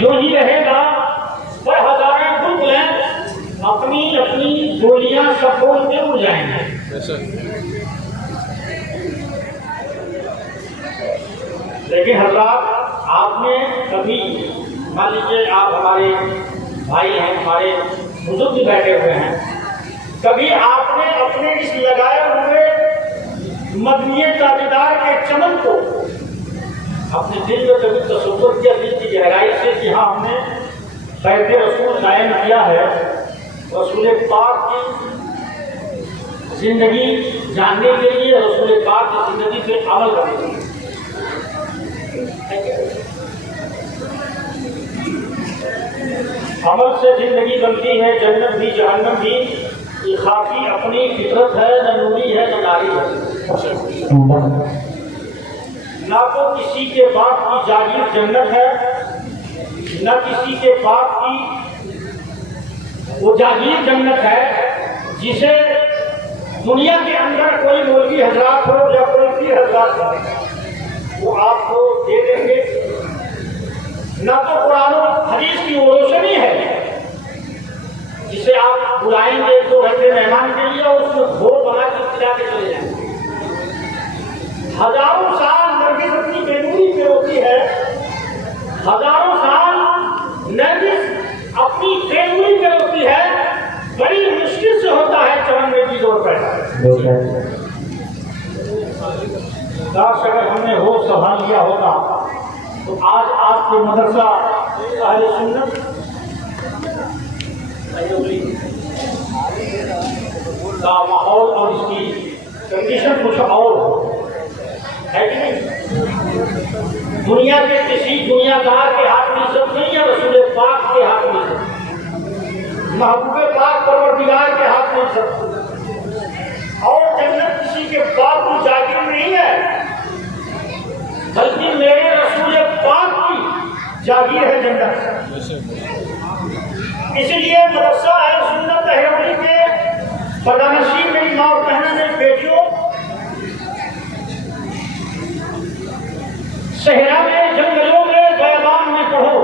جو ہی رہے گا پر ہزاریں بلبلیں اپنی اپنی گولیاں سب بول کے اڑ جائیں گے. لیکن حضرات آپ نے کبھی مان لیجیے آپ ہمارے بھائی ہیں, ہمارے بزرگ بیٹھے ہوئے ہیں, کبھی آپ نے اپنے اس لگائے ہوئے مدنی تاجدار کے چمن کو اپنے دل میں کبھی تصور کیا, دل کی گہرائی سے کہ ہاں ہم نے بیت رسول قائم کیا ہے, رسول پاک کی زندگی جاننے کے لیے, رسول پاک کی زندگی پہ عمل کرنے کے لیے. عمل سے زندگی بنتی ہے, جنت بھی جہنم بھی. یہ خاکی اپنی فطرت ہے, نہ نوری ہے نہ ناری ہے. نہ تو کسی کے باپ کی جاگیر جنت ہے, نہ کسی کے باپ کی وہ جاگیر جنت ہے جسے دنیا کے اندر کوئی مولوی حضرات ہو یا کوئی پیر حضرات ہو وہ آپ کو دے دیں گے. نہ تو قرآن و حدیث کی وہ روشنی ہے جسے آپ بلائیں گے 2 گھنٹے مہمان کے لیے اور اس میں گھور بنا کے کھلا کے چلے جائیں گے. ہزاروں سال نرگس اپنی بےنوری پہ ہوتی ہے, ہزاروں سال نرگس اپنی بےنوری پہ ہوتی ہے, بڑی مشکل سے ہوتا ہے چمن میں بھی دور پیدا. کاش اگر ہم نے ہوش سنبھال لیا ہوگا تو آج آپ کے مدرسہ اہل سنت کا ماحول اور اس کی کنڈیشن کچھ اور ہے کہ نہیں. دنیا کے کسی دنیا دار کے ہاتھ میں عزت نہیں ہے, رسول پاک کے ہاتھ میں عزت, محبوب پاک پروردگار کے ہاتھ میں عزت. اور جنت کسی کے باپ کی جاگیر نہیں ہے, بلکہ میرے رسول پاک کی جاگیر ہے جنت. اسی لیے مدرسہ اہل سنت طاہرہ کے پردانشین میری ماں اور بہنوں نے بیٹیوں, صحرا میں جنگلوں میں بیابان میں پڑھو,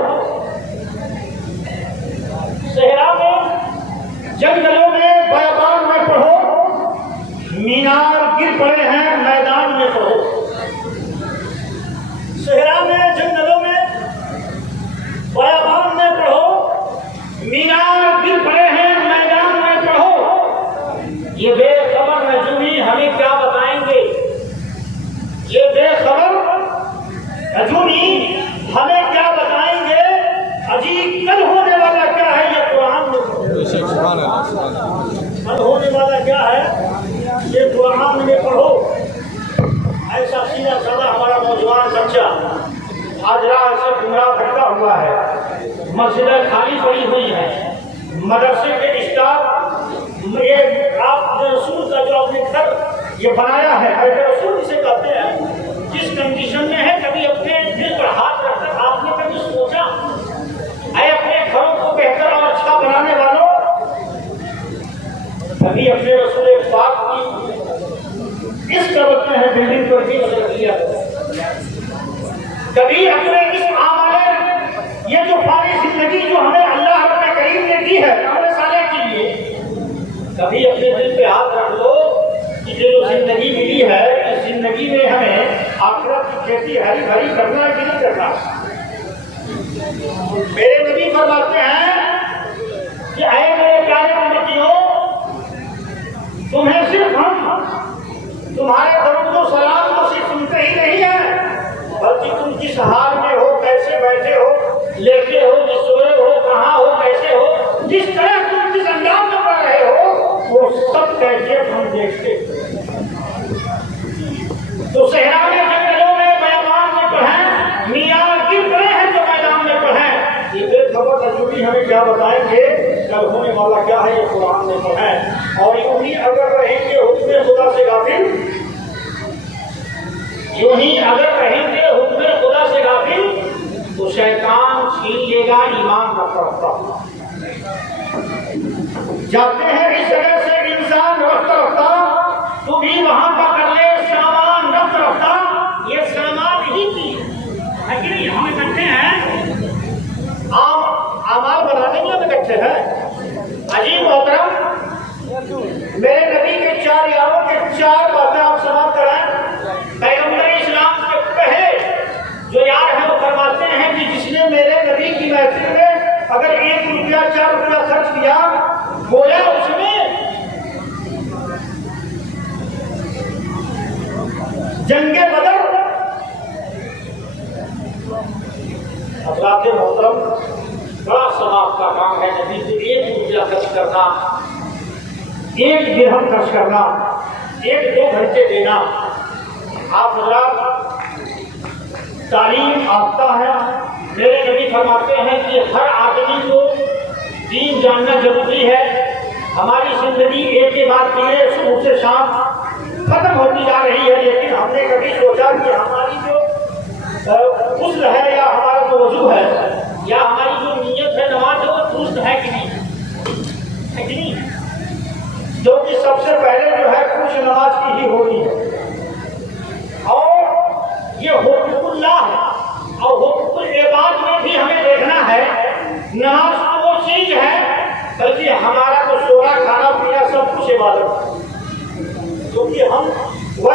صحرا میں جنگلوں میں بیابان میں پڑھو, مینار گر پڑے ہیں میدان میں پڑھو. صحرا میں جنگلوں میں بیابان میں پڑھو, مینار گر پڑے ہیں میدان میں پڑھو. یہ بے خبر نجومی ہمیں کیا بتائیں گے, یہ بے خبر نجومی ہمیں کیا بتائیں گے, عجیب کل ہونے والا کیا ہے یہ قرآن میں, کل ہونے والا کیا ہے یہ قرآن میں پڑھو. ایسا سیدھا سادہ ہمارا نوجوان بچہ آج راہ سے گمراہ بھٹکا ہوا ہے, مسجدیں خالی پڑی ہوئی ہیں, مدرسے کے اسٹاف آپ رسول کا جو اپنے گھر یہ بنایا ہے بیت رسول اسے کہتے ہیں, جس کنڈیشن میں ہے کبھی اپنے دل پر ہاتھ رکھ کر آپ نے کبھی سوچا اے اپنے گھروں کو بہتر اور اچھا بنانے والوں, کبھی اپنے رسول پاک کی اس قبر میں ہے بلڈنگ پر بھی نظر دیا, کبھی اپنے اس عمل یہ جو فانی زندگی جو ہمیں اللہ رب کریم نے دی ہے 90 سالے کے لیے, کبھی اپنے دل پہ ہاتھ رکھ لو کہ یہ جو زندگی ملی ہے اس زندگی میں ہمیں آخرت کی کھیتی ہری بھری کرنا ہے کہ نہیں کرنا. میرے نبی فرماتے ہیں کہ اے میرے پیارے امتیوں, تمہیں صرف ہم تمہارے درود و سلام کو صرف سنتے ہی نہیں ہیں, بلکہ تم جس حال میں ہو, کیسے بیٹھے ہو, لیٹے ہو, جس سوئے ہو, کہاں ہو, کیسے ہو, جس طرح تم جس انداز میں پڑھ رہے ہو وہ سب کیفیت ہم دیکھتے. تو صحرا میں جنگلوں میں بیابان میں پڑھیں, مینار گر پڑے ہیں جو میدان میں پڑھیں. یہ بے خبر تجربی ہمیں کیا بتائیں گے, کل ہونے والا کیا ہے یہ قرآن میں پڑھیں. اور یوں ہی اگر رہیں گے حکم خدا سے غافل, یوں ہی اگر رہیں گے حکم خدا سے غافل تو شیطان چھین لے گا ایمان رکھتا رکھتا. جاتے ہیں اس جگہ سے انسان رفتہ رفتہ, تو بھی وہاں کا کر لے سامان رفتہ رفتہ. یہ سامان ہی کی ہے کہ نہیں, ہمیں کہتے ہیں بیٹھے ہیں عجیب محترم میرے نبی کے 4 یاروں کے 4 باتیں آپ سماعت کرائیں پیغمبر اسلام کے پہلے جو یار ہیں وہ فرماتے ہیں کہ جس نے میرے نبی کی محفل میں اگر 1 روپیہ 4 روپیہ خرچ کیا گویا اس میں جنگ بدر حضرات محترم بڑا ثواب کا کام ہے نبی سے 1 روپیہ خرچ کرنا 1 درہم خرچ کرنا 1-2 گھنٹے دینا آپ حضرات تعلیم یافتہ ہے میرے نبی فرماتے ہیں کہ ہر آدمی کو دین جاننا ضروری ہے ہماری زندگی ایک کے بعد تیرے صبح سے شام ختم ہوتی جا رہی ہے لیکن ہم نے کبھی سوچا کہ ہماری جو غسل ہے یا ہمارا جو وضو ہے یا ہماری جو نیت ہے نماز ہے وہ درست ہے کہ نہیں جو کہ سب سے پہلے جو ہے کچھ نماز کی ہی ہوتی ہے اور یہ حقوق اللہ ہے اور حقوق العباد میں بھی ہمیں دیکھنا ہے نماز تو وہ چیز ہے بلکہ ہمارا تو سونا کھانا پینا سب کچھ عبادت ہے کیونکہ ہم وہ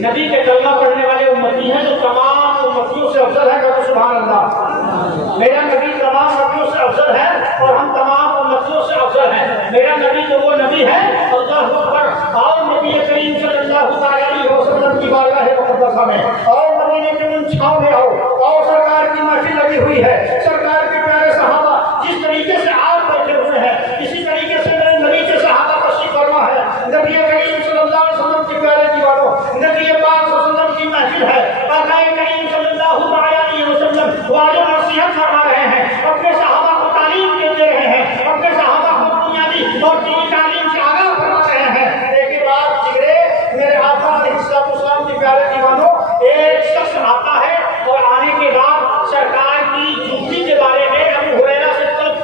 نبی کے کلمہ پڑھنے والے امتی ہیں جو تمام امتیوں سے افضل ہے کہ سبحان اللہ میرا نبی تمام امتیوں سے افضل ہے اور ہم تمام امتیوں سے افضل ہیں میرا نبی تو وہ نبی ہے اللہ اکبر اور نبی کریم صلی اللہ علیہ وسلم کی بارگاہ مقدسہ میں اور مدینے کے ان چھاؤں میں آؤ اور سرکار کی محفل لگی ہوئی ہے سرکار کے پیارے صحابہ جس طریقے سے آپ بیٹھے ہوئے ہیں اسی طریقے سے میرے نبی کے صحابہ تشریف فرما ہے نبی کریم صلی اللہ علیہ وسلم کے پیارے دیوانوں نبی پاک صلی اللہ علیہ وسلم کی محفل ہے آقا کریم صلی اللہ علیہ وسلم واجب نصیحت فرما رہے ہیں اپنے صحابہ کو تعلیم دیتے رہے ہیں اپنے صحابہ کو بنیادی اور دینی تعلیم سے آگاہ فرما رہے ہیں لیکن بات جگرے میرے آقا علیہ السلام کے پیارے دیوانوں ایک شخص آتا ہے اور آنے کے بعد سرکار کی جوتی کے بارے میں ابو ہریرہ سے طلب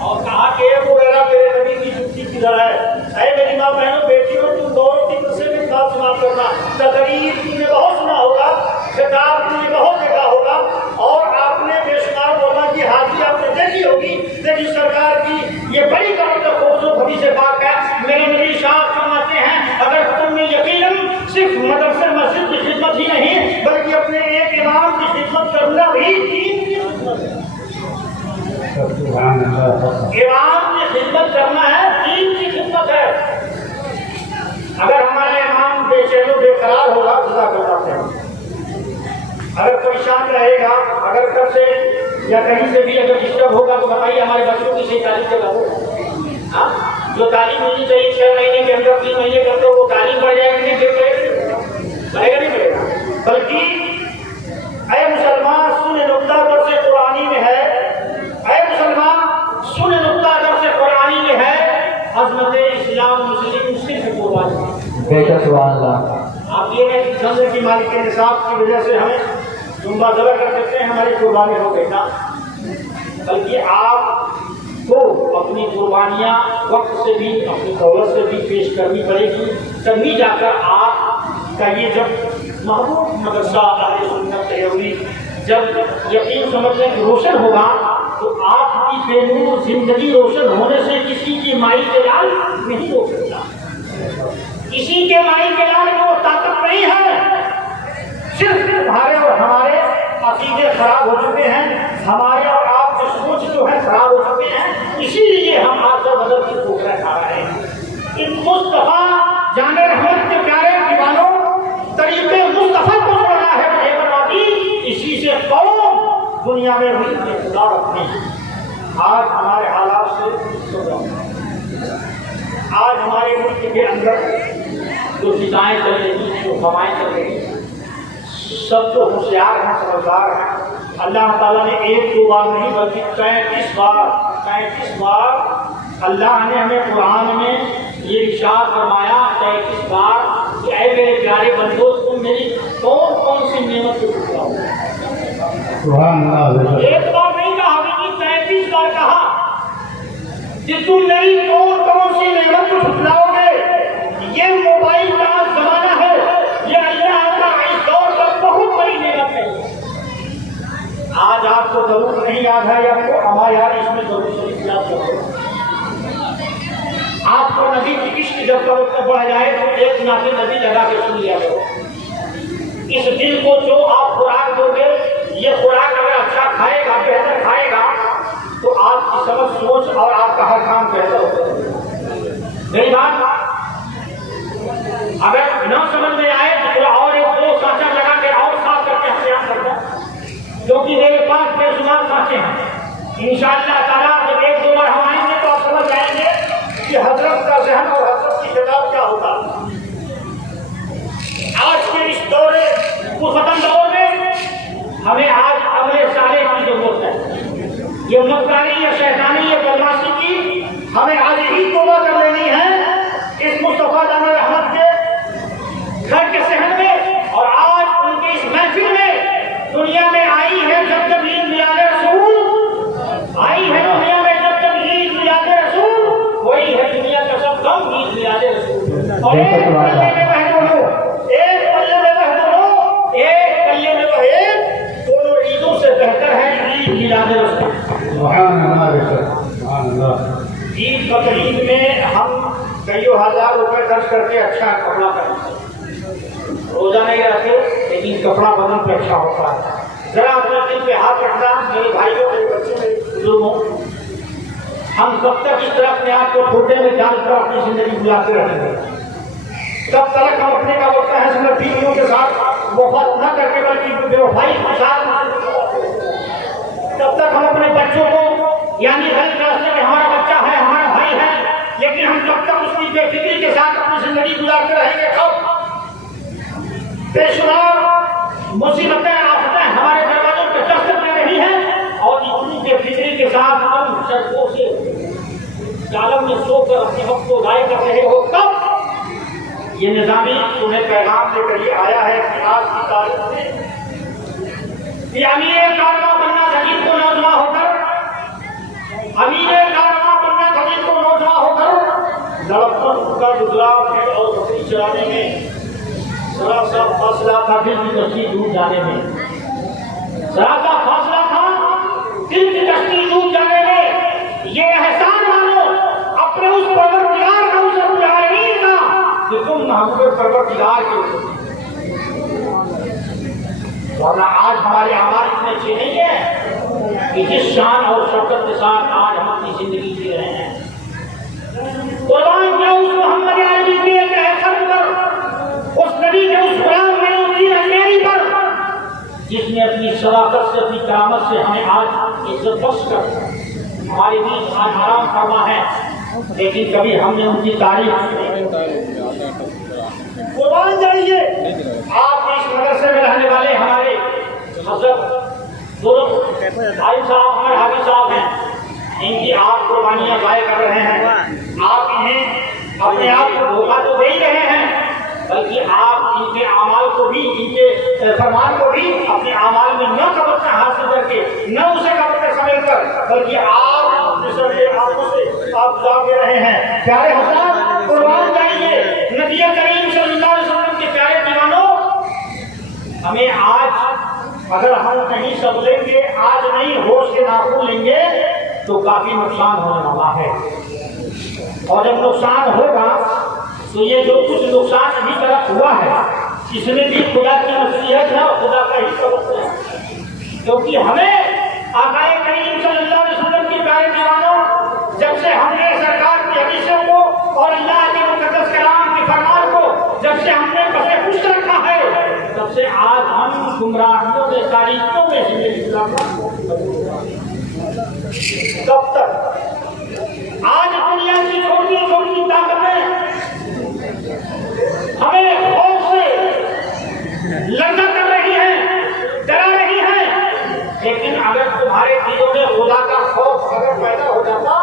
اور کہا کہ ابو ہریرہ میرے نبی کی جوتی کدھر ہے اے میری ماں بہنوں بیٹیوں تم دونوں کی سے بھی بات سماعت کرنا تقریر تم نے بہت سنا ہوگا خطاب تم نے بہت دیکھا ہوگا اور آپ نے بے شمار علماء کی حاضری آپ نے دیکھی ہوگی لیکن سرکار کی یہ بڑی قدر خوبصورت حدیث پاک ہے میرے نبی ارشاد فرماتے ہیں اگر تم نے یقیناً صرف مدرسے مسجد کی خدمت ہی نہیں بلکہ اپنے ایک امام کی خدمت کرنا بھی دین کی خدمت ہے امام کی خدمت کرنا ہے دین کی خدمت ہے اگر ہمارا امام بے چین و بے قرار ہوگا خدا کرتے ہیں اگر پریشان رہے گا اگر گھر سے یا کہیں سے بھی اگر ڈسٹرب ہوگا تو بتائیے ہمارے بچوں کی صحیح تعلیم کے بعد جو تعلیم ملنی چاہیے 6 مہینے کے اندر 3 مہینے کے اندر وہ تعلیم بڑھ جائے گا نہیں بڑھے گا نہیں بڑھے گا بلکہ اے مسلمان سن نقطہ درس قرآنی میں ہے اے مسلمان سن نقطہ درس قرآنی میں ہے عظمت اسلام مسلم صرف قربانی آپ یہ ہے کہ چند کی مالک کے نصاب کی وجہ سے ہمیں جمعہ ذبح کر سکتے ہیں ہماری قربانی ہو گئی نا بلکہ آپ کو اپنی قربانیاں وقت سے بھی اپنی دولت سے بھی پیش کرنی پڑے گی تبھی جا کر آپ کا یہ جب محبوب مدرسہ اہل سنت تحوی جب یقین سمجھ لیں روشن ہوگا تو آپ کی بے نور زندگی روشن ہونے سے کسی کی مائی کے لال نہیں ہو سکتا کسی کے مائی کے لال میں وہ طاقت نہیں ہے صرف تمہارے اور ہمارے عقیدے خراب ہو چکے ہیں ہمارے اور آپ کی سوچ جو ہے خراب ہو چکے ہیں اسی لیے ہم آج کا بدل کی ٹھوکریں کھا رہے ہیں ان مصطفیٰ جان رحمت کے پیارے دیوانوں طریقے مصطفیٰ کو پڑھنا ہے بے بربادی اسی سے قوم دنیا میں بھی اقتدار رکھنی آج ہمارے حالات سے آج ہمارے ملک کے اندر جو فضائیں چل رہی ہیں جو ہوائیں چل رہی ہیں سب تو ہوشیار ہیں سمجھدار ہیں اللہ تعالیٰ نے 1-2 بار نہیں بلکہ 33 بار اللہ نے ہمیں قرآن میں یہ ارشاد فرمایا 33 بار کہ اے میرے پیارے بندو تم میری کون سی نعمت کو ٹھکراؤ ایک بار نہیں کہا بلکہ 33 بار کہا کہ تم میری کون سی نعمت کو ٹھکراؤ گے یہ موبائل کا زمانہ ہے یہ اللہ کا اس دور کا بہت بڑی نعمت ہے آج آپ کو ضرور نہیں یاد ہے آپ کو ہمارے یار اس میں ضرور شریف یاد کرو. آپ کو نبی کی عشق جب وقت بڑھ جائے تو ایک ناطے نبی لگا کے سن لیا کرو. اس دل کو جو آپ خوراک دو گے یہ خوراک اگر اچھا کھائے گا بہتر کھائے گا تو آپ کی سمجھ سوچ اور آپ کا ہر کام بہتر ہوگا. میری بات اگر نہ سمجھ میں آئے تو تھوڑا اور ایک دو سانچہ لگا کے اور صاف کر کے احتیاط کرتا کیونکہ میرے پاس بے شمار سانچے ہیں. انشاءاللہ تعالیٰ جب ایک دو بار ہم آئیں گے تو آپ سمجھ جائیں گے کہ حضرت کا ذہن اور حضرت کی کتاب کیا ہوتا ہے. آج کے اس دورے کو ختم دور میں ہمیں آج عمل صالح کی ضرورت ہے. یہ مکاری یا شیطانی یا بدماشی کی ہمیں آج ہی توبہ کر لینی ہے اس مصطفیٰ جان رحمت کے گھر کے صحن میں. اور آج ان کی اس محفل میں دنیا میں آئی ہے جب جب عید میلاد رسول آئی ہے دنیا میں جب جب عید میلاد رسول وہی ہے دنیا کا سب کم عید میلاد رسول. اور ایک پلے میں بہن ہو ایک پلے میں بہن ہو ایک پلے میں بہن دونوں عیدوں سے بہتر ہے عید میلاد رسول. سبحان اللہ. عید بقرعید میں ہم کئی ہزار روپے خرچ کر کے اچھا کپڑا پہنتے ہیں. روزہ نہیں رہتے لیکن کپڑا بدن پہ اچھا ہوتا ہے. ذرا اپنے دل پہ ہاتھ رکھنا میرے بھائیوں میرے بچوں میرے بزرگوں. ہم کب تک اس طرح اپنے آپ کو ٹھوٹے میں ڈال کر اپنی زندگی گزارتے رہیں گے؟ کب تک ہم اپنے کا وقت ہے صرف بیویوں کے ساتھ وفات نہ کر کے بلکہ بے وفائی کے ساتھ کب تک ہم اپنے بچوں کو یعنی غلط راستے میں ہمارا بچہ ہے ہمارا بھائی ہے لیکن ہم کب تک اس کی بے فکری کے ساتھ اپنی زندگی گزارتے رہیں گے؟ کب؟ بے شمار مصیبتیں آفتیں ہمارے دروازوں پہ دستک دے رہی ہیں اور اتنی بے فکری کے ساتھ ہم سڑکوں سے عالم میں سو کر اپنے وقت کو ضائع کر رہے ہو. کب؟ یہ نظامی تمہیں پیغام دے کر یہ آیا ہے کہ آج کی تاریخ میں امیر کارواں بننا غریب کو نوجوان ہو کر امیر کارواں بننا غریب کو نوجوان ہو کر لڑکپن کا گزراؤ ہے اور بکری چرانے میں ذرا سا فاصلہ تھا دل کی کشتی ڈوب جانے میں. ذرا سا فاصلہ تھا دل کی کشتی ڈوب جانے میں. یہ احسان مانو اپنے اس پروردگار کا اس العالمین کا کہ تم محبوب پروردگار کے. ورنہ آج ہمارے اعمال اتنے اچھے نہیں ہیں کہ جس شان اور شوکت کے ساتھ آج ہم اپنی زندگی جی رہے ہیں. قربان جاؤ اس محمد عربی کے ایک احسان پر اس نبی کے اس غلام میری پر جس نے اپنی صداقت سے اپنی کرامت سے ہمیں آج عزت بخش کر ہمارے بیچ آج آرام فرما ہے لیکن کبھی ہم نے ان کی تعریف قربان جائیے. آپ اس مدرسے میں رہنے والے ہمارے حضرت دونوں بھائی صاحب ہمارے حافظ صاحب ہیں. ان کی آپ قربانیاں ضائع کر رہے ہیں. آپ انہیں اپنے آپ کو دھوکہ تو دے ہی رہے ہیں بلکہ آپ ان کے اعمال کو بھی ان کے فرمان کو بھی اپنے اعمال میں نہ قبر سے حاصل کر کے نہ اسے قبر سے سمیٹ کر بلکہ آپ اپنے سر کے آنکھوں سے آپ گزار دے رہے ہیں. پیارے حضرات قربان جائیے نبی کریم صلی اللہ علیہ وسلم کے پیارے دیوانوں. ہمیں آج اگر ہم نہیں سب لیں گے آج نہیں ہوش کے ناخن لیں گے تو کافی نقصان ہونے والا ہے. اور جب نقصان ہوگا تو یہ جو کچھ نقصان ابھی تک ہوا ہے اس میں بھی خدا کی نصیحت ہے اور خدا کا ہی سبب ہے. کیونکہ ہمیں آقا کریم صلی اللہ علیہ وسلم کی پیارے دیوانوں جب سے ہم نے سرکار کی حدیثوں کو اور اللہ کے مقدس کلام کے فرمان کو جب سے ہم نے بسے خوش رکھا ہے تب سے آج ہم گمراہیوں سے تاریخیوں میں زندگی گزارنا. کب تک؟ آج دنیا کی چھوٹی چھوٹی طاقتیں ہمیں خوف سے لڑنا کر رہی ہیں ڈرا رہی ہیں لیکن اگر تمہارے دلوں میں خدا کا خوف اگر پیدا ہو جاتا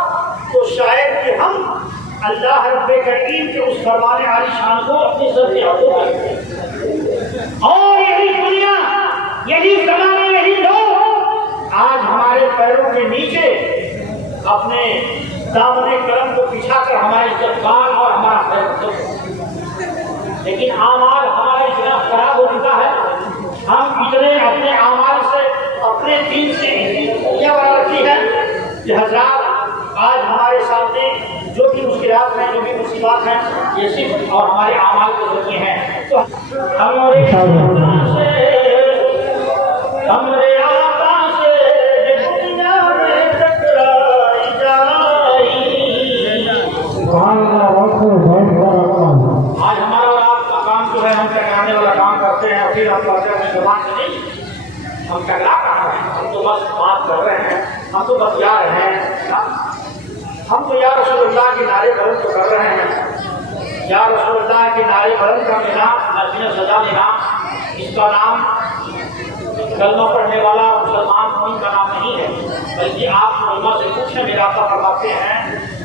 تو شاید کہ ہم اللہ رب کریم کے اس فرمان عالی شان کو اپنے سر کے ہاتھوں رکھتے ہیں. اور یہی دنیا یہی زمانے یہی لوگ آج ہمارے پیروں کے نیچے اپنے دامن کرم کو بچھا کر ہمارے استقبال اور ہمارا خیر. لیکن اعمال ہمارا اتنا خراب ہو چکا ہے ہم اتنے اپنے اعمال سے اپنے دین سے کہ حضرات آج ہمارے سامنے جو بھی مشکلات ہیں، جو بھی مصیبات ہیں، یہ صرف اور ہمارے اعمال کے ذریعے ہیں. تو ہمارے آقا سے دنیا میں ٹکرائی جائے. آج ہمارا اور آپ کا کام جو ہے، ہم ٹکرانے والا کام کرتے ہیں، پھر ہم کہتے ہیں اپنی زبان سے نہیں ہم ٹکرا رہے ہیں، ہم تو بس بات کر رہے ہیں، ہم تو بس جا رہے ہیں. ہم تو یا رسول اللہ کے نعرے بلند تو کر رہے ہیں. یا رسول اللہ کے نعرے بلند کا لینا، نظم سزا لینا، اس کا نام کلمہ پڑھنے والا مسلمان کوئی کا نام نہیں ہے. بلکہ آپ علماء سے پوچھیں، میرا آقا فرماتے ہیں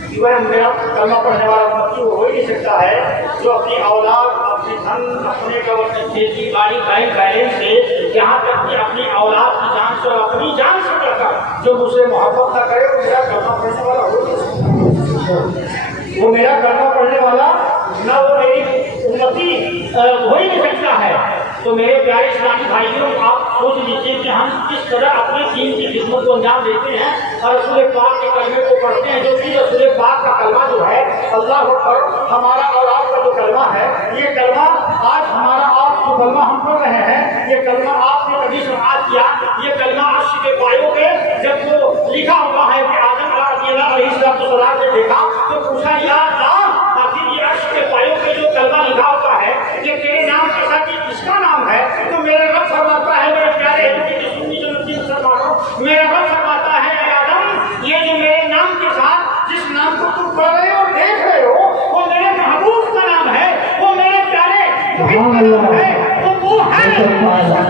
کہ وہ میرا کلمہ پڑھنے والا امتی وہ ہو ہی نہیں سکتا ہے جو اپنی اولاد، اپنے دھن، اپنے کھیتی باڑی بینک بیلنس سے، یہاں تک کہ اپنی اولاد کی جان سے اور اپنی جان سے کر کر جو مجھ سے محبت نہ کرے وہ میرا کلمہ پڑھنے والا ہو نہیں سکتا. وہ میرا کلمہ پڑھنے والا نہ وہ میری امتی ہو ہی نہیں سکتا ہے. تو میرے پیارے اسلامی بھائیوں، آپ سوچ لیجیے کہ ہم کس طرح اپنے دین کی خدمت کو انجام دیتے ہیں اور رسول پاک کے کلمے کو پڑھتے ہیں. جو کہ رسول پاک کا کلمہ جو ہے، اللہ اکبر، ہمارا اور آپ کا جو کلمہ ہے، یہ کلمہ آج ہمارا آپ جو کلمہ ہم پڑھ رہے ہیں، یہ کلمہ آپ نے کبھی سماعت کیا؟ یہ کلمہ عرش کے پایوں پہ جب وہ لکھا ہوا ہے کہ آدم علیہ السلام نے دیکھا تو پوچھا، یا اللہ آخر یہ عرش کے پایوں پہ جو کلمہ لکھا ہوتا ہے، یہ تیرے نام کے ساتھ یہ کس کا نام ہے؟ تو میرا رب فرماتا ہے، میرے پیارے میرا رب فرماتا ہے، اے آدم، یہ جو میرے نام کے ساتھ جس نام کو تم پڑھ رہے ہو، دیکھ رہے ہو، وہ میرے محبوب کا نام ہے، وہ میرے پیارے محب کا نام ہے، وہ ہے جس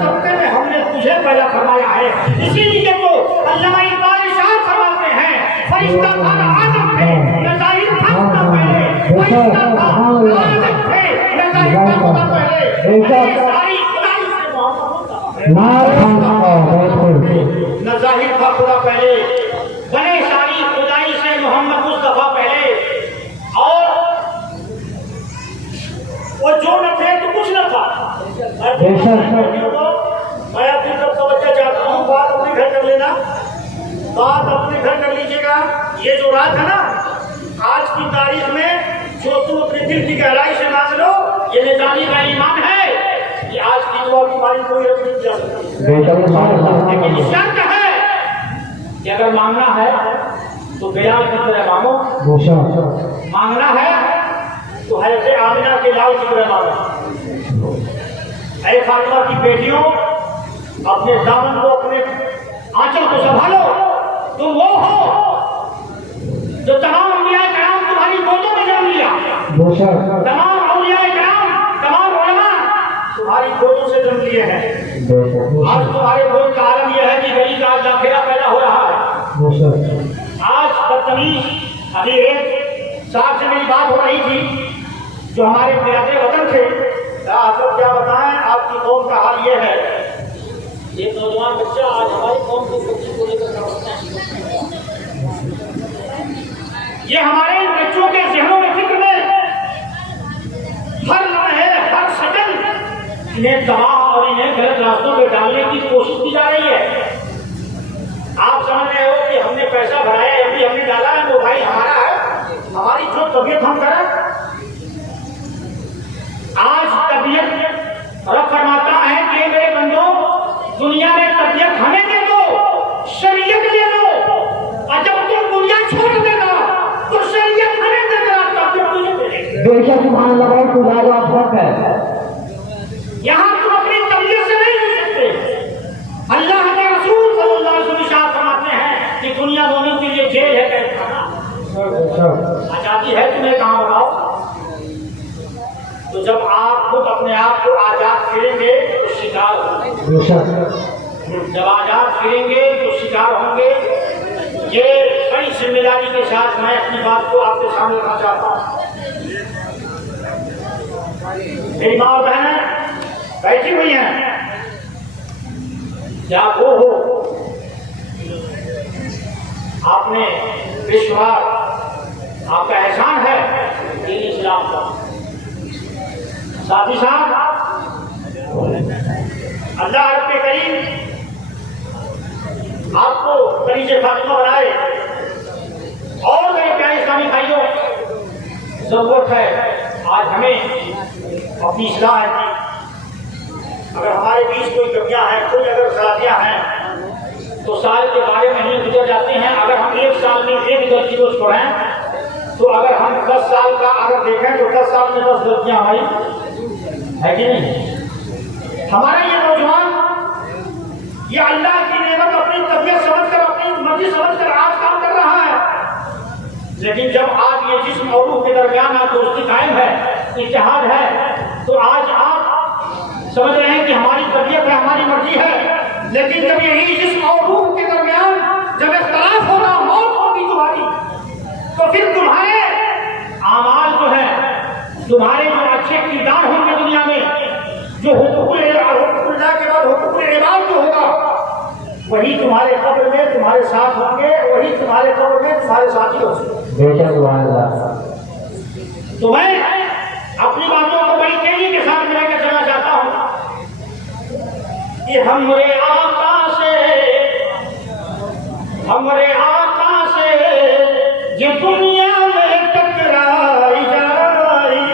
ہفتے میں ہم نے تجھے پیدا فرمایا ہے. اسی لیے تو علامہ اقبال ارشاد فرماتے ہیں، فرشتہ تھا آدم تھے، نظائر تھا نہ پہلے، فرشتہ تھا آدم تھے، نظائر تھا نہ پہلے، ساری خدائی سے نظاہر تھا خدا پہلے، بنے ساری خدائی سے محمد مصطفیٰ پہلے، اور وہ جو نہ تھے تو کچھ نہ تھا. میں اپنی طرف توجہ چاہتا ہوں، بات اپنے گھر کر لینا، بات اپنے گھر کر لیجیے گا. یہ جو رات ہے نا، آج کی تاریخ میں جو تم اپنے دل کی گہرائی سے مانگ لو، یہ نظامی کا ایمان ہے. یہ آج کی دعا کی ہماری کوئی رد نہیں جا سکتی، لیکن اس شرط ہے کہ اگر مانگنا ہے تو بیان کی طرح مانگو، مانگنا ہے تو حضرت آمنہ کے لال کی طرح مانگو. اے فاطمہ کی بیٹیوں، اپنے دامن کو، اپنے آنچل کو سنبھالو. تم وہ ہو جو تمام انبیاء کرام تمہاری گودوں میں جنم لیا، تمام اولیاء کرام، تمام علماء تمہاری گودوں سے جنم لیے ہیں. آج تمہارے گود کا عالم یہ ہے کہ گلی کا آج داخلہ پیدا ہو رہا ہے. آج بدتمیز، ابھی ایک صاحب سے میری بات ہو رہی تھی جو ہمارے پیارے وطن تھے. آپ لوگ کیا بتائیں، آپ کی قوم کا حال یہ ہے. ایک نوجوان بچہ آج ہماری قوم کی بچی کو لے کر سمجھتا ہے. یہ ہمارے بچوں کے ذہنوں میں فکر میں ہر لمحے، ہر سیکنڈ انہیں تباہ اور انہیں غلط راستوں پہ ڈالنے کی کوشش کی جا رہی ہے. آپ سمجھ رہے ہو کہ ہم نے پیسہ بھرایا ہے، ابھی ہم نے ڈالا ہے، وہ بھائی ہمارا ہے، ہماری جو طبیعت ہم کریں. آج طبیعت رب فرماتا ہے کہ میرے بندوں، دنیا میں طبیعت ہمیں دے دو، شریعت لے لو، اور جب تم دنیا چھوڑ دینا تو شریعت ہمیں دے دینا، طبیعت تجھے دے دے. بے شک سبحان اللہ، بہت خدا آپ حق ہے. یہاں تم اپنی طبیعت سے نہیں مل سکتے. اللہ کے رسول صلی اللہ علیہ وسلم ارشاد فرماتے ہیں کہ دنیا مومن کے لیے جیل ہے، قید خانہ. آزادی ہے تمہیں کہاں بتاؤ. تو جب آپ خود اپنے آپ کو آزاد پھریں گے تو شکار ہوں گے. جب آزاد پھریں گے تو شکار ہوں گے. یہ بڑی ذمہ داری کے ساتھ میں اپنی بات کو آپ کے سامنے رکھنا چاہتا ہوں. میری ماں اور بہنیں بیٹھی ہوئی ہیں، کیا وہ ہو آپ نے وشوار، آپ کا احسان ہے دین اسلام کا. ساتھی صاحب، اللہ رب کریم آپ کو کنیز فاطمہ بنائے. ضرورت ہے آج ہمیں اپنی اصلاح کی. اگر ہمارے بیچ کوئی کمیاں ہیں، کوئی اگر خرابیاں ہیں تو سال کے بارے میں نہیں گزر جاتے ہیں. اگر ہم ایک سال میں ایک غلطی کو چھوڑیں تو اگر ہم 10 سال کا اگر دیکھیں تو 10 سال میں 10 غلطیاں ہماری ہے کہ نہیں. ہمارا یہ نوجوان یہ اللہ کی نعمت اپنی طبیعت سمجھ کر اپنی مرضی سمجھ کر آج کام کر رہا ہے، لیکن جب آج یہ جسم اور روح کے درمیان آپ دوستی قائم ہے، اتحاد ہے، تو آج آپ سمجھ رہے ہیں کہ ہماری طبیعت ہے، ہماری مرضی ہے، لیکن جب یہی جسم اور روح کے درمیان جب اختلاف ہوگا، موت ہوگی تمہاری، تو پھر تمہارے اعمال جو ہے، تمہارے جو اچھے کردار ہوں گے دنیا میں، جو حقوق اللہ کے بعد حقوق العباد جو ہوگا، وہی تمہارے قبر میں تمہارے ساتھ ہوں گے، وہی تمہارے قبر میں تمہارے ساتھی ہوں گے. بے شک سبحان اللہ. تو میں اپنی باتوں کو بڑی تیزی کے ساتھ لے کر چلنا چاہتا ہوں کہ ہمارے آقا سے یہ دنیا میں ٹکرائی جائی.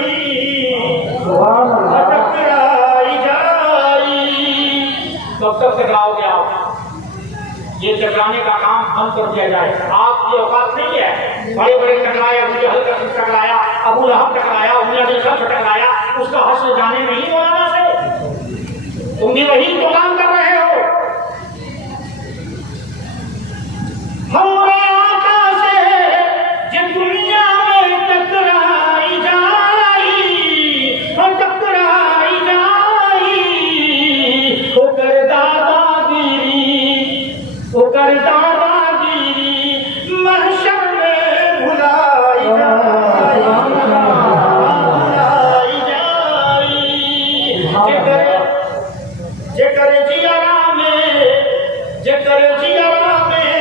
کب تک ٹکراؤ گے آپ؟ یہ ٹکرانے کا کام بند کر دیا جائے. آپ کی اوقات نہیں ہے. بڑے بڑے ٹکرایا، ابو جہل کا ٹکرایا، ابو لہب ٹکرایا، ابو ابی لہب ٹکرایا، اس کا حشر جانے نہیں مولانا سے. تم بھی وہی تو کام کر رہے ہو. ہمارے آقا سے یہ دنیا میں ٹکرائی جائی، وہ کر دادا گیری محشر میں بھلائی جائی. جکر جیارا میں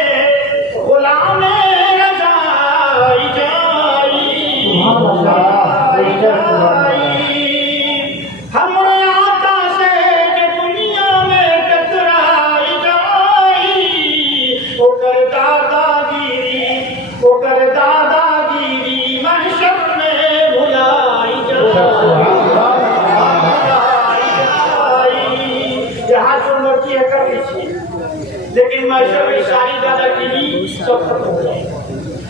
غلام رضائی جائی. ہمارے آقا سے یہ دنیا میں ٹکرائی جائی، وہ کر دادا گیری محشر میں بھلائی جائی. جہاں جو مرضی ہے کر لیجیے، لیکن محشر میں ساری دادا گیری سب ختم ہو جائے.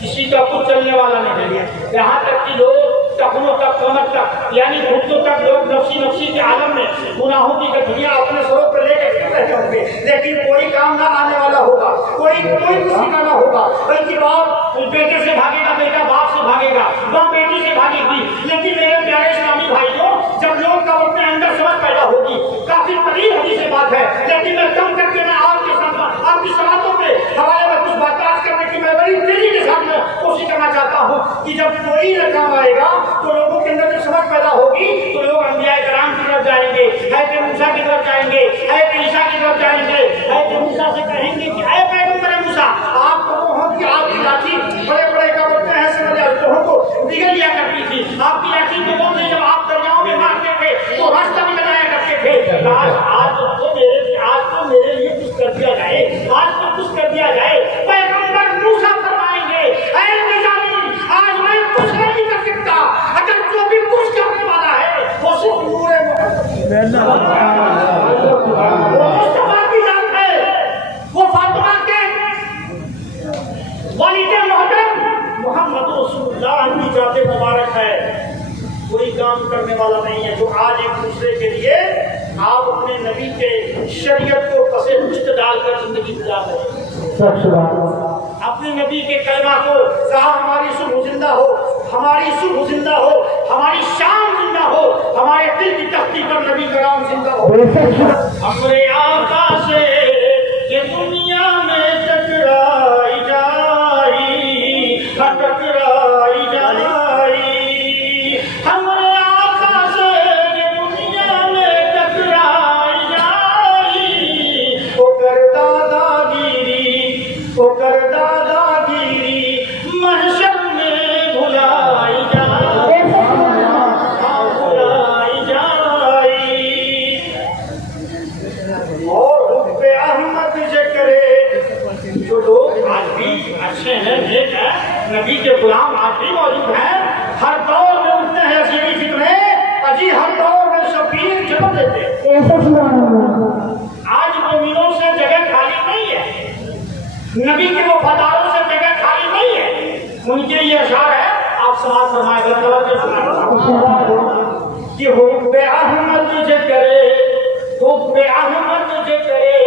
کسی کا کچھ چلنے والا نہیں ہے. یہاں تک کہ لوگ ٹخنوں تک، کمر تک، یعنی گھٹنوں تک لوگ نفسی کے عالم میں گناہوں کی گٹھلیاں اپنے سروں پر لے کے پھر رہے ہوں گے، لیکن کوئی کام نہ آنے والا ہوگا، کوئی کسی کا نہ ہوگا. بلکہ باپ بیٹے سے بھاگے گا، بیٹا باپ سے بھاگے گا، ماں بیٹی سے بھاگے گی. لیکن میرے پیارے اسلامی بھائیوں، جب لوگ کا اپنے اندر سمجھ پیدا ہوگی، کافی قریب حدیث سے بات ہے، لیکن میں کم کر کے میں آپ کے ساتھ آپ کی سماعتوں پہ حوالے میں کچھ بات کرنے کی میں بڑی تیزی کے ساتھ میں کوشش کرنا چاہتا ہوں کہ جب کوئی نہ کام آئے گا تو لوگوں کے اندر جب سمجھ پیدا ہوگی تو لوگ انبیاء کرام کی طرف جائیں گے، حضرت موسیٰ کی طرف جائیں گے، حضرت عیسیٰ کی طرف جائیں گے. حضرت موسیٰ سے کہیں گے کہ اے پیغمبر موسیٰ، آپ کو وہ ہوں کہ آپ کی لاٹھی بڑے بڑے کا بولتے ہیں سمجھو کو بگڑ لیا کرتی تھی. آپ کی لاٹھی کو بولتے جب آپ دریاؤں میں مارتے تھے تو راستہ بھی بنایا کرتے تھے. آج تو میرے لیے کچھ کر دیا جائے، آج تو کچھ کر دیا جائے. پیغمبر موسیٰ فرمائیں گے اے نظامی، آج میں کچھ نہیں کر سکتا، اگر جو بھی کچھ کرنے والا ہے وہ صرف نور وہ مصطفیٰ کی ذات ہے، وہ فاطمہ کے والد محترم محمد رسول اللہ کی ذات مبارک ہے. کوئی کام کرنے والا نہیں ہے جو آج ایک دوسرے کے لیے آپ اپنے نبی کے شریعت کو پسے پشت ڈال کر زندگی گزار رہے ہیں. اپنے نبی کے کلمہ کو کہا ہماری صبح زندہ ہو، ہماری صبح زندہ ہو، ہماری شام زندہ ہو، ہمارے دل کی تختی پر نبی کرام زندہ ہو. ہمارے آقا سے یہ دنیا میں ٹکرائی جائی، ٹکرائی جائی. ہمارے آقا سے یہ دنیا میں ٹکرائی جائی، وہ کر دادا گیری محشر میں بھلائی جائی. اور حب احمد ذکرے جو لوگ آج بھی اچھے ہیں، نیک ہیں، نبی کے غلام آج بھی موجود ہیں، ہر دور میں اٹھتے ہیں عظیمی فتنے، اجی ہر دور میں شبیر جنم دیتے ہیں۔ آج مومنوں سے جگہ خالی نہیں ہے، نبی کے وفاداروں سے جگہ خالی نہیں ہے۔ ان کے یہ اشعار ہے، آپ سماعت فرمائیں گے کہ حب احمد تجھے کرے، حب احمد تجھے کرے،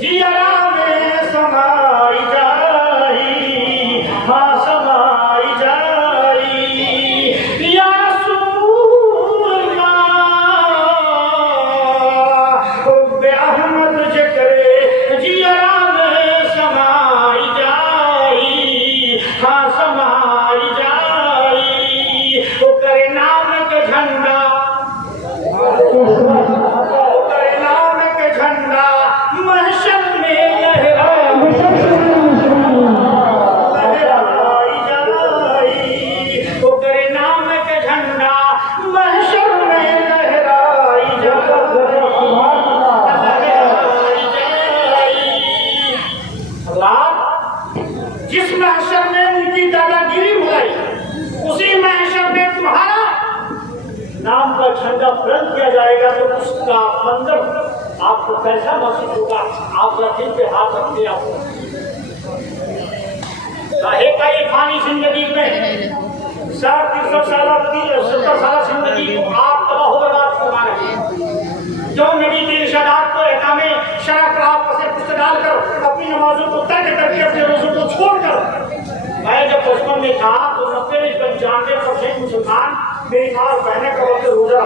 جیرا میں سمائی جائی، ہاں سمائی جائی، یا رسول اللہ حب احمد تجھے کرے، جیرا میں سمائی جائی، ہاں سمائی جائی، وہ کرے نام کے جھنڈا، وہ کرے نام کے جھنڈا محشر میں لہرائی جائی، وہ کرے نام کے جھنڈا محشر میں لہرائی جائی۔ اللہ جس محشر میں ان کی دادا گیری ہوئی، اسی محشر میں تمہارا نام کا جھنڈا بلند کیا جائے گا، تو اس کا منظر آپ کو کیسا محسوس ہوگا؟ آپ کا دل پہ ہاتھ رکھتے آپ کو کا یہ فانی زندگی میں 60-63 سالہ 70 سالہ زندگی کو آپ تباہ و برباد فرما رہے ہیں۔ جو نبی کے ارشادات کو احکام شرع پر آپ پسے پشت ڈال کر اپنی نمازوں کو ترک کر کے اپنے روزوں کو چھوڑ کر، میں جب بچپن میں تھا تو 90-95% مسلمان میری ماں اور بہنیں کا وقت روزہ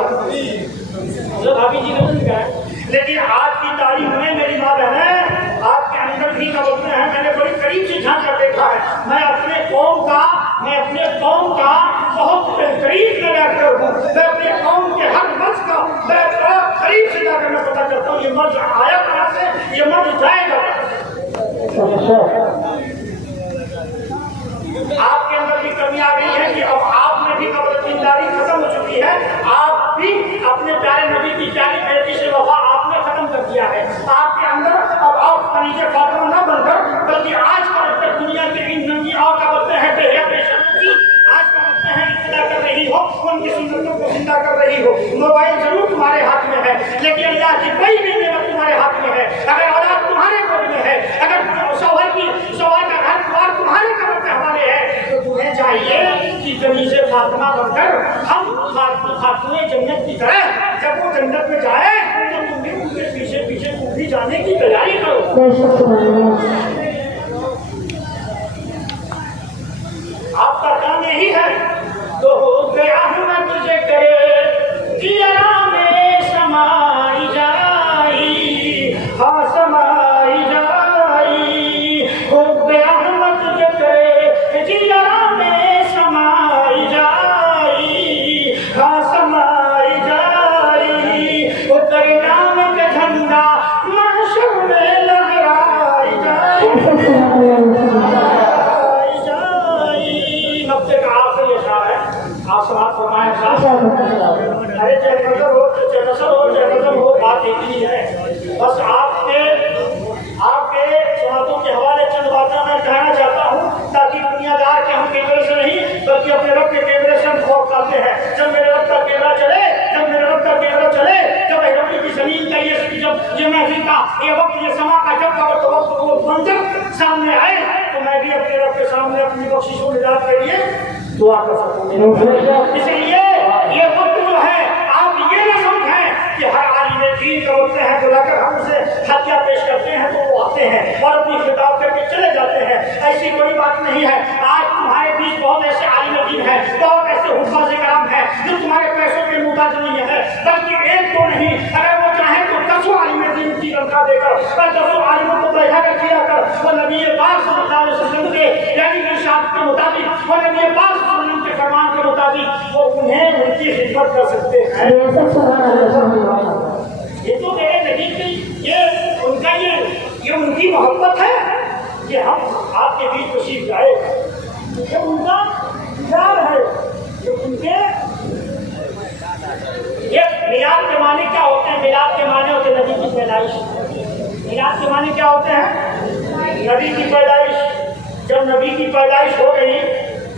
جو بھابھی جی نے نہیں کہا، لیکن آج کی تاریخ میں میری ماں بہنیں آپ کے اندر بھی کا وقت ہے، میں نے بڑی قریب سے جھانک کر دیکھا ہے۔ میں اپنے قوم کا بہت قریب میں بیٹھ کر ہوں، میں اپنے قوم کے ہر مرض کا میں قریب سے جا کر میں پتہ کرتا ہوں یہ مرض آیا کہاں سے، یہ مرض جائے گا۔ آپ کے اندر بھی کمی آ گئی ہے کہ اب آپ میں بھی قبر دینداری ختم ہو چکی ہے، آپ بھی اپنے پیارے نبی کی پیاری بیٹی سے وفا آپ نے ختم کر دیا ہے۔ آپ کے اندر اب آپ خلیجہ فاطمہ نہ بن کر بلکہ آج کا وقت دنیا کے ان ننگی آگ کا وقت ہے بے حیا بے شرم کی، آج کا وقت ہے ابتدا کر رہی ہو، ان کی سنتوں کو زندہ کر رہی ہو۔ موبائل ضرور تمہارے ہاتھ میں ہے، لیکن اللہ کی بڑی بھی نعمت تمہارے ہاتھ میں ہے۔ اگر اولاد تمہارے گود میں ہے، اگر شوہر کا گھر دوار تمہارے قبر کے حوالے ہے، تو تمہیں چاہیے کہ کنیز فاطمہ بن کر ہم خاتون جنت کی طرح جب وہ جنت میں جائے تو تم بھی ان کے پیچھے پیچھے تم بھی جانے کی تیاری کرو۔ آپ کا کام یہی ہے، تو ہو گیا ہوں میں تجھے کرے جیرا میں سمائی جائی، ہاں سمائی جائی، ہو گیا ہوں میں تجھے کرے جیرا میں سمائی جائی، ہاں سمائی جائی، وہ کرے نام کے جھنڈا محشر میں لہرائی جائی۔ آپ سماعت فرمائیں ارے چاہے نظر ہو چاہے نسل ہو چاہے نظم ہو، بات ایک ہی ہے۔ بس آپ کے سماعتوں کے حوالے چند باتیں میں کہنا چاہتا ہوں تاکہ دنیا دار کے ہم کیمرے سے نہیں بلکہ اپنے رب کے کیمرے سے ہم خوف کھاتے ہیں۔ جب میرے رب کا کیمرہ چلے، جب ربی کی زمین کا یہ محفل کا یہ وقت، یہ سما کا جب کا وقت وہ منظر سامنے آئے تو میں بھی اپنے رب کے سامنے اپنی بخشش و نجات کے لیے دعا کر سکوں۔ اس لیے یہ وقت جو ہے آپ یہ نہ سمجھیں کہ ہر عالم دین کا وقت ہے بلا کر ہم اسے ہتھیا پیش کرتے ہیں تو وہ آتے ہیں اور اپنی خطاب کر کے چلے جاتے ہیں، ایسی کوئی بات نہیں ہے۔ آج تمہارے بیچ بہت ایسے عالم دین ہیں، بہت ایسے حفاظ کرام ہیں جو تمہارے پیسوں کے محتاج نہیں ہے، بلکہ ایک تو نہیں، اگر وہ چاہیں تو 10 عالم دین کی تنخواہ دے کر 10 عالموں کو بیٹھا کر کیا کر وہ نبی پاک صلی اللہ علیہ وسلم کے یعنی ارشاد کے مطابق، وہ نبی پاک صلی اللہ علیہ وسلم کے فرمان کے مطابق وہ انہیں ان کی خدمت کر سکتے ہیں۔ یہ تو میرے نبی کی یہ ان کی محبت ہے کہ ہم آپ کے بیچ تشریف لائے، یہ ان کا پیار ہے، یہ ان کے یہ میلاد کے معنی کیا ہوتے ہیں؟ میلاد کے معنی ہوتے ہیں نبی کی پیدائش۔ میلاد کے معنی کیا ہوتے ہیں؟ نبی کی پیدائش۔ جب نبی کی پیدائش ہو گئی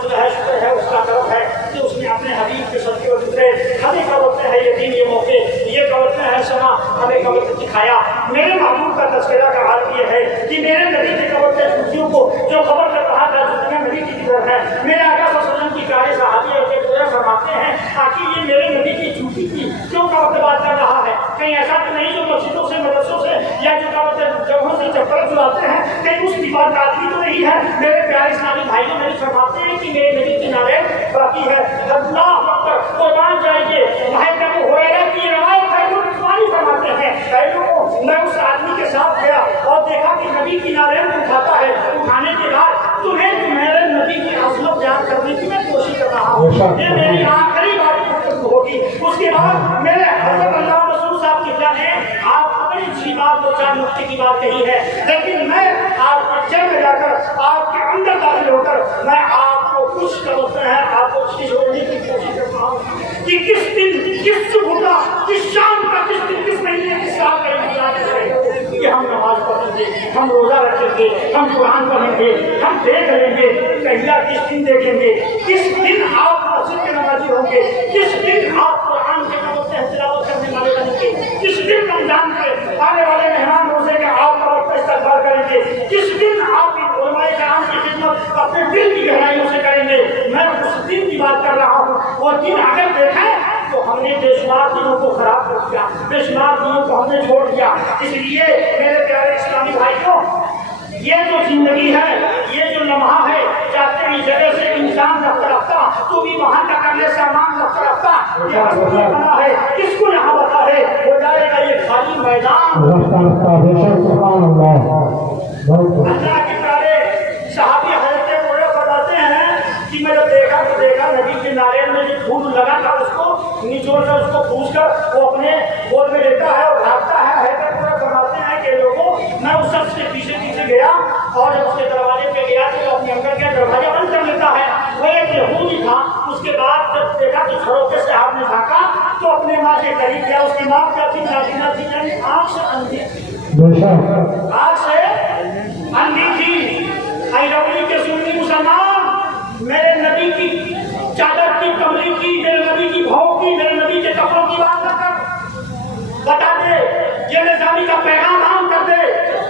فضل ہے، شکر ہے، اس کا کرم ہے کہ اس نے اپنے حبیب کے صدقے اور دوسرے ہمیں قوت ہے یہ دین، یہ موقع، یہ قوت ہے سما ہمیں قوت دکھایا۔ میرے محبوب کا تذکرہ کا حال یہ ہے کہ میرے نبی کے قوت کے جوتیوں کو جو خبر کر رہا تھا جوتیاں نبی کی طرف ہے، میرے آقا صلی اللہ علیہ وسلم کی پیارے صحابی اور فرماتے ہیں تاکہ یہ میرے نبی کی جوتی کی کیوں قوت بات کر رہا ہے؟ کہیں ایسا تو نہیں جو مسجدوں سے مدرسوں سے یا جو جگہوں سے چپل چلاتے ہیں کہیں اس کی بات آدمی تو نہیں ہے؟ میرے پیارے اسلامی بھائیوں میرے فرماتے ہیں کہ میرے نبی کی نالے باقی ہے۔ اللہ اکبر، قربان جائیے بھائی ابو ہریرہ کی روایت ہے، وہ رسوانی فرماتے ہیں میں اس آدمی کے ساتھ گیا اور دیکھا کہ نبی کی نالے اٹھاتا ہے، اٹھانے کے بعد تمہیں میرے نبی کی عظمت بیان کرنے کی میں کوشش کر رہا ہوں، یہ میری آخری بات ہوگی۔ اس کے بعد میرے حضرت اللہ رسول صاحب کی نے آپ بڑی اچھی بات دو چار نقطے کی بات کہی ہے، لیکن میں آپ کے جیب میں جا کر آپ کے اندر داخل ہو کر میں آپ کو کچھ کرتے ہیں آپ کو چیز ہونے کی کوشش کر رہا ہوں کہ کس دن، کس صبح کا، کس شام کا، کس دن، کس مہینے، کس سال کا انتظار کریں کہ ہم نماز پڑھیں گے، ہم روزہ رکھیں گے، ہم قرآن پڑھیں گے، ہم دیکھ لیں گے پہلا کس دن دیکھیں گے، کس دن آپ مسجد کے نمازی ہوں گے، کس دن آپ قرآن کے نماز سے تلاوت کرنے والے بنیں گے، کس دن رمضان کے آنے والے مہمان روزے کے آپ کا وقت استقبال کریں گے، کس دن آپ علماء کرام کی خدمت اپنے دل کی گہرائیوں سے کریں گے۔ میں اس دن کی بات کر رہا ہوں، وہ دن اگر دیکھیں تو ہم نے بے شمار دنوں کو خراب کر دیا، بے شمار دنوں کو ہم نے چھوڑ دیا۔ اس لیے میرے پیارے اسلامی بھائیوں، یہ جو زندگی ہے، یہ جو لمحہ ہے، چاہتے ہیں جگہ سے انسان رفتہ رفتہ تو بھی وہاں تک کرنے سامان رفتہ رفتہ یہ ہستی بنا ہے، کس کو یہاں بتا ہے ہو جائے گا یہ خالی میدان۔ رفتہ رفتہ بے شک سبحان اللہ، اللہ کے پیارے صحابی حضرت بڑے بتاتے ہیں کہ میں جب دیکھا تو دیکھا نبی کے ناریل میں جو پھول لگا تھا اس کو نچوڑ کر اس کو پھوس کر وہ اپنے گود میں لیتا ہے اور بھاگتا ہے۔ حضرت بڑے فرماتے ہیں کہ لوگوں میں اس شخص کے پیچھے پیچھے گیا اور جب اس کے دروازے پہ گیا تو وہ اپنے اندر کے دروازہ بند کر لیتا ہے۔ وہ ایک یہودی تھا، اس کے بعد جب دیکھا تو جھڑوکے سے آپ نے جھانکا تو اپنے ماں کے قریب گیا۔ اس کی ماں کیا تھی؟ نابینا تھی، یعنی آنکھ سے اندھی تھی، آنکھ سے اندھی تھی۔ اے ربی کے سنی مسلمان، میرے نبی کی چادر کی، کملی کی، میرے نبی کی بھاؤ کی، میرے نبی کے کپڑوں کی بات نہ کر، بتا دے یہ نظامی کا پیغام عام کر دے۔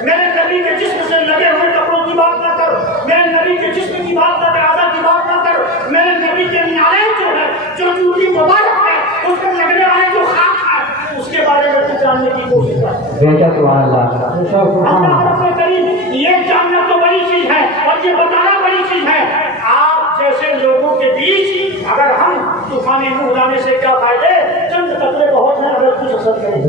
میرے نبی کے جسم سے لگے ہوئے کپڑوں کی بات نہ کر، میرے نبی کے جسم کی بات نہ کر، آزا کی بات نہ کر، میرے نبی کے نعلین جو ہے، جو جوتی مبارک ہے، اس پر لگنے والے جو خاک ہے، اس کے بارے میں تو جاننے کی کوشش کر۔ اللہ رب کریم، یہ جاننا تو بڑی چیز ہے اور یہ بتانا بڑی چیز ہے۔ آپ جیسے لوگوں کے بیچ اگر ہم طوفان نوح لانے سے کیا فائدے، چند قطرے بہت ہیں اگر کچھ اثر کریں،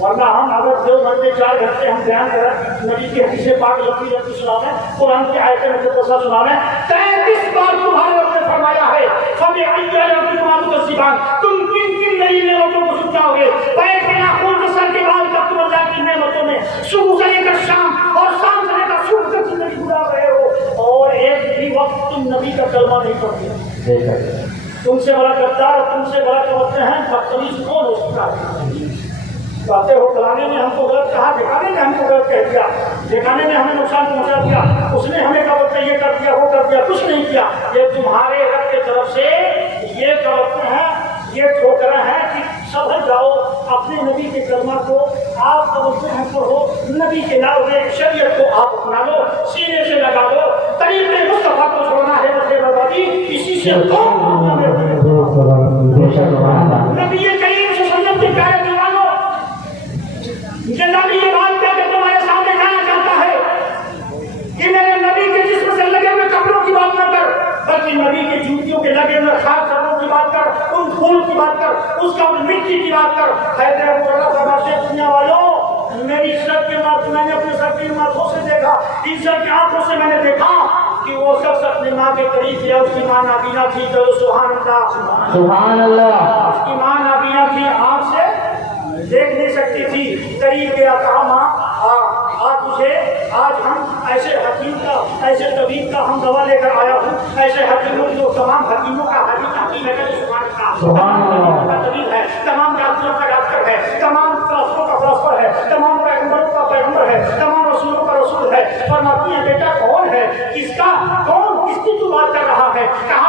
ورنہ ہم اگر 2 گھنٹے 4 گھنٹے ہم بیان کریں نبی کی حدیث پاک لمبی لمبی سناویں، قرآن کی آیت مقدسہ سناویں، 33 بار تمہارے رب نے فرمایا ہے فَبِأَيِّ آلَاءِ تُكَذِّبَانِ، تم کن کن نئی نعمتوں کو سمجھاؤ گے؟ پیر کے ناخن سے سر کے بال تک تم اللہ کی نعمتوں میں صبح سے لے کر شام اور شام سے لے کر صبح تک زندگی گزار رہے ہو اور ایک بھی وقت تم نبی کا کلمہ نہیں پڑھتے۔ تم سے بڑا غدار اور تم سے بڑا سمجھتے ہیں بدتمیز کون ہو سکتا ہے؟ باتیں ہو کلانے میں ہم کو غلط کہا، دکھانے میں ہم کو غلط کہہ دیا، دکھانے میں ہمیں نقصان پہنچا دیا، اس نے ہمیں کہا یہ کر دیا وہ کر دیا، کچھ نہیں کیا۔ یہ تمہارے رب کی طرف سے یہ کرتے ہیں، یہ ٹھوکریں ہیں کہ سب جاؤ اپنے نبی کے کلمہ کو آپ توجہ ہیں پڑھو، نبی کے نام شریعت کو آپ اپنا لو، سینے سے لگا لو، طریق مصطفیٰ کو چھوڑنا ہے بس بربادی، اسی سے نبی کریم سے سنت کے پیارے دیوانوں، جناب یہ بات کہہ کے تمہارے سامنے کہنا چاہتا ہے کہ میرے نبی کے جسم سے لگے ہوئے کپڑوں کی بات نہ کر، بلکہ نبی کے جوتیوں کے لگے ہوئے خاص سروں کی بات کر، ان پھول کی بات کر، اس کا مٹی کی بات کر۔ حیدر سے دنیا والوں، میری سر کے ماتھ میں نے اپنے سر کی ماتھوں سے دیکھا، ان سر کی آنکھوں سے میں نے دیکھا کہ وہ شخص اپنے ماں کے قریب گیا، اس کی ماں نابینا تھی، تو سبحان اللہ، سبحان اللہ، اس کی ماں نابینا تھی، آنکھ سے دیکھ نہیں سکتی تھی، قریب گیا، کہا ماں تجھے آج ہم ایسے حکیم کا، ایسے طبیب کا ہم دوا لے کر آیا ہوں، ایسے حکیموں جو تمام حکیموں کا حکیم ہے، تمام کا طبیب ہے، تمام ڈاکٹروں کا ڈاکٹر ہے، تمام فلاسفوں کا فلاسفر ہے، تمام پیغمبروں کا پیغمبر ہے، تمام رسولوں کا رسول ہے۔ فرماتی ہے بیٹا کون ہے، کس کا کون اس کی تو بات کر رہا ہے، کہا